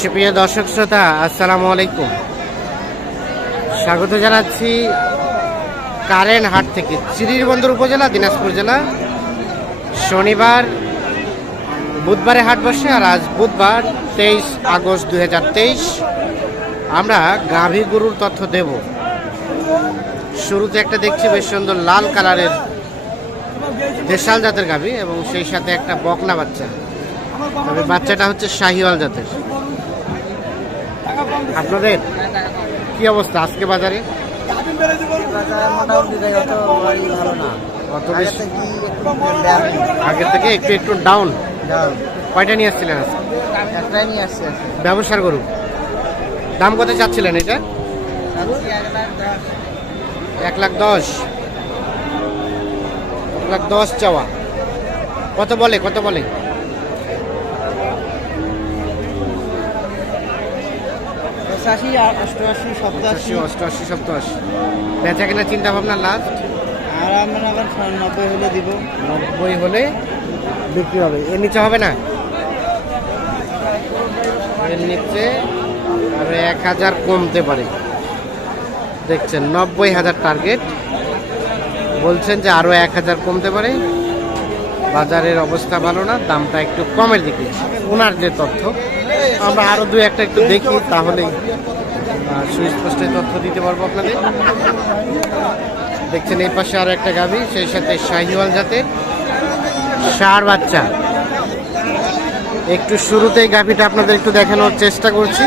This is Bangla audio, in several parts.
সুপ্রিয় দর্শক শ্রোতা, আসসালামু আলাইকুম। স্বাগত জানাচ্ছি কারেন হাট থেকে চিরিরবন্দর উপজেলা, দিনাজপুর জেলা। শনিবার, বুধবারে হাট বসে আর আজ বুধবার, তেইশ আগস্ট দু হাজার তেইশ। আমরা গাভী গরুর তথ্য দেব। শুরুতে একটা দেখছি বেশ সুন্দর লাল কালারের দেশাল জাতের গাভী এবং সেই সাথে একটা বকনা বাচ্চা। তবে বাচ্চাটা হচ্ছে শাহিওয়াল জাতের। আপনাদের কি অবস্থা আজকে বাজারে? আগের থেকে একটু একটু ডাউন কয়টা নিয়ে আসছিলেন ব্যবসার গরু। দাম কত চাচ্ছিলেন এটা? এক লাখ দশ। এক লাখ দশ চাওয়া। কত বলে? কত বলে? পঁচাশি অষ্টআশি পঁচাশি অষ্টআশি সপ্তাশি। বেচা কেনা চিন্তা ভাবনা লাস্ট আর আমরা আবার নব্বই হলে দিব। নব্বই হলে বিক্রি হবে। এর নিচে হবে না? এর নিচে আর এক হাজার কমতে পারে। দেখছেন নব্বই হাজার টার্গেট বলছেন যে আরও এক হাজার কমতে পারে। বাজারের অবস্থা ভালো না দামটা একটু কমের দিকে। ওনার যে তথ্য আমরা আরও দু একটা একটু দেখি তাহলেই সুস্পষ্ট তথ্য দিতে পারব আপনাদের। দেখছেন এই পাশে আরও একটা গাভী সেই সাথে শাহিওয়াল জাতের সার বাচ্চা। একটু শুরুতেই গাভীটা আপনাদের একটু দেখানোর চেষ্টা করছি।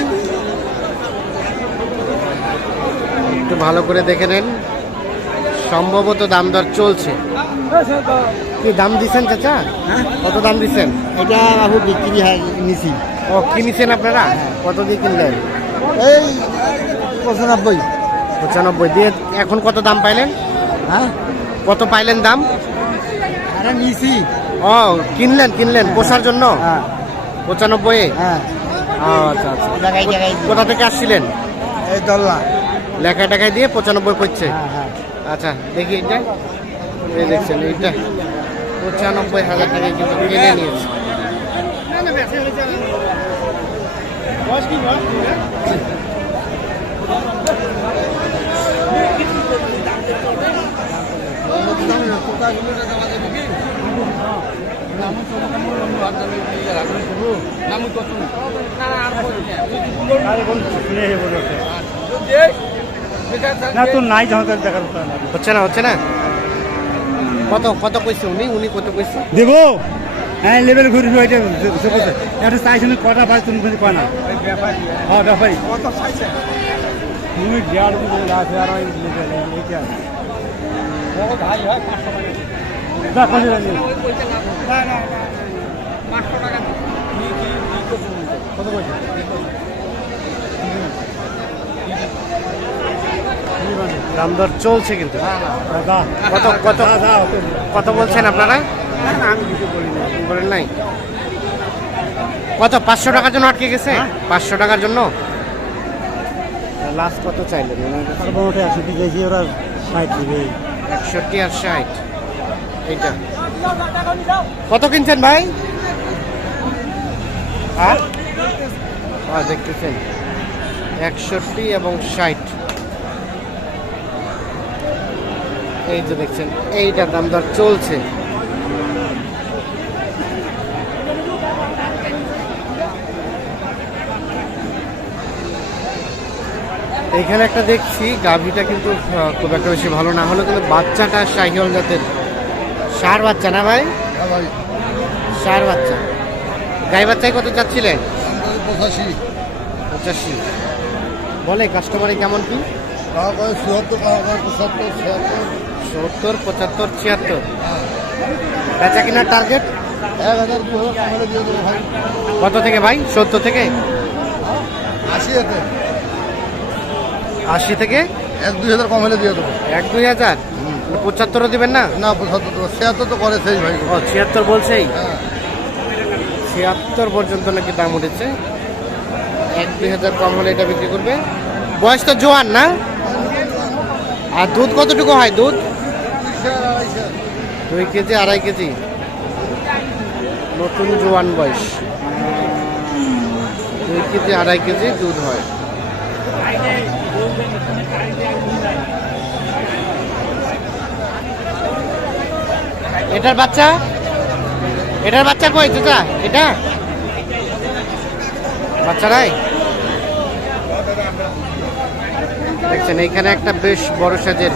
একটু ভালো করে দেখে নেন। সম্ভবত দাম দর চলছে। কি দাম দিচ্ছেন চাচা? কত দাম দিচ্ছেন? এটা বিক্রি হয় নিছি। ও কিনেছেন আপনারা? কত দিয়ে কিনলেন? এই পঁচানব্বই। পঁচানব্বই দিয়ে এখন কত দাম পাইলেন? হ্যাঁ? কত পাইলেন দাম? আরে নিছি। ও কিনলেন কিনলেন পোষার জন্য? হ্যাঁ। পঁচানব্বই হ্যাঁ। আচ্ছা আচ্ছা। কোথা থেকে আসছিলেন? এই দল্লা। লেখা টাকায় দিয়ে পঁচানব্বই হ্যাঁ হ্যাঁ। আচ্ছা দেখি এটা এই দেখছেন এইটা। পঁচানব্বই হাজার টাকায় কিন্তু কিনে নিয়েছে। না তো নাই ঝাঁকার দেখার হচ্ছে না হচ্ছে না? কত কত কইছে উনি? উনি কত কইছে? দেব। হ্যাঁ লেভেল ঘুরি ওইটা এটা চাইছেন কটা ভাই তুমি কিন্তু কয় না হ্যাঁ ব্যাপারি তুমি দেড় আছে আর ওই কত? দাম দর চলছে কিন্তু দা। কত কত। কত বলছেন আপনারা আমি কিছু বলি না বলেন নাই? কত পাঁচশো টাকার জন্য আটকে গেছে? পাঁচশো টাকার জন্য? লাস্ট কত চাইলেন? ওনার কাছে? আর মোটে আসি দিয়েছি ওরা ষাট দিবে। একষট্টি আর ষাট। এইটা। কত কিনছেন ভাই? আর হ্যাঁ দেখতেছেন। একষট্টি এবং ষাট। এই যে দেখছেন এইটার দাম দর চলছে। এখানে একটা দেখছি গাভীটা কিন্তু খুব একটা বেশি ভালো না হলেও কিন্তু বাচ্চাটা শাহিওয়াল জাতের। সার বাচ্চা না ভাই? সার বাচ্চা। গাই বাচ্চায় কত চাচ্ছিলেন? পঁচাশি। পঁচাশি। বলে কাস্টমারে কেমন কি? সত্তর পঁচাত্তর ছিয়াত্তর। বেচা কিনার টার্গেট কত থেকে ভাই? সত্তর থেকে? আশি আশি থেকে? এক দুই হাজার কম হলে দিয়ে দেবো। এক দুই হাজার? পঁচাত্তরও দিবেন না? না পঁচাত্তর ছিয়াত্তর তো করে সেই ভাই। ও ছিয়াত্তর বলছেই? হ্যাঁ। ছিয়াত্তর পর্যন্ত নাকি দাম উঠেছে? এক দুই হাজার কম হলে এটা বিক্রি করবে? বয়স তো জোয়ান না? আর দুধ কতটুকু হয় দুধ? দুই কেজি, আড়াই কেজি। নতুন জোয়ান বয়স। দুই কেজি, আড়াই কেজি দুধ হয়। এটার বাচ্চা? এটার বাচ্চা কই, চাচা? এটা? বাচ্চা নাই? দেখছেন, এইখানে একটা বেশ বড় সাজের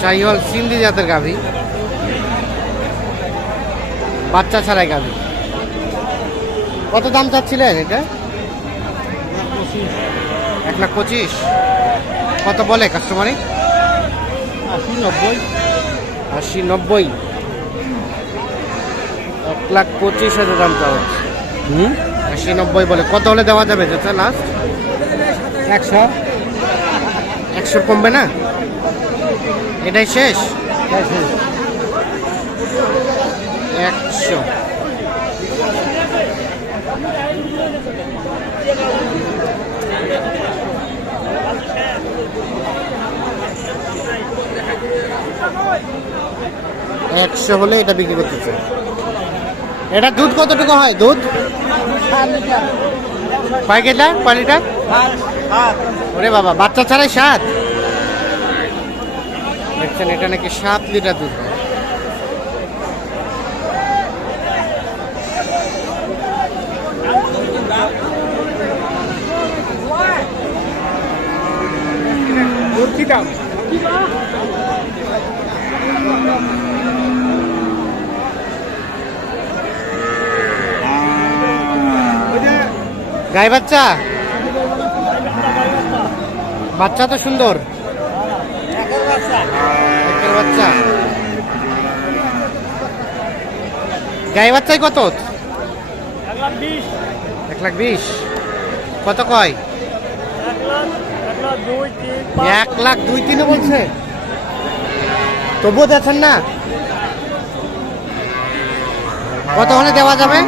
শাহিওয়াল সিন্ধি জাতের গাভী। বাচ্চা ছাড়াই গাভী। কত দাম চাচ্ছিলেন এটা? এক লাখ পঁচিশ। কত বলে কাস্টমারে? আশি নব্বই। আশি নব্বই। এক লাখ পঁচিশ হাজার দাম চাওয়া। হুম? আশি নব্বই বলে। কত হলে দেওয়া যাবে? যেটা লাস্ট একশো। একশো কমবে না? এটাই শেষ? একশো। একশো হলে এটা বিক্রি করতেছে। এটা দুধ কতটুকু হয়? দুধ? কয় কেটা কয় লিটার? ওরে বাবা বাচ্চা ছাড়াই সাত দেখছেন এটা নাকি সাত লিটার দুধ। গাই বাচ্চা বাচ্চা তো সুন্দর। বাচ্চা। গাই বাচ্চাই কত? এক লাখ বিশ। কত কয়? এক লাখ দুই তিনে বলছে। তবুও দেখছেন না। কত হলে দেওয়া যাবে?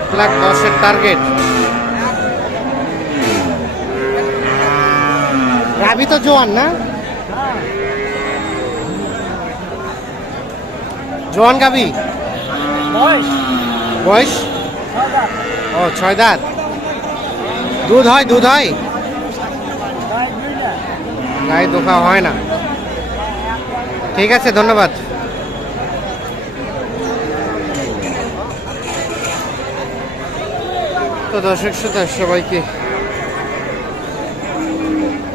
এক লাখ দশের টার্গেট রাবি তো জোয়ান না। জোয়ান গাবি বয়স? ও, ছয় দাঁত। দুধ হয় দুধ হয়? গায়ে দোকা হয় না। ঠিক আছে, ধন্যবাদ। তো দর্শক শ্রোতা সবাইকে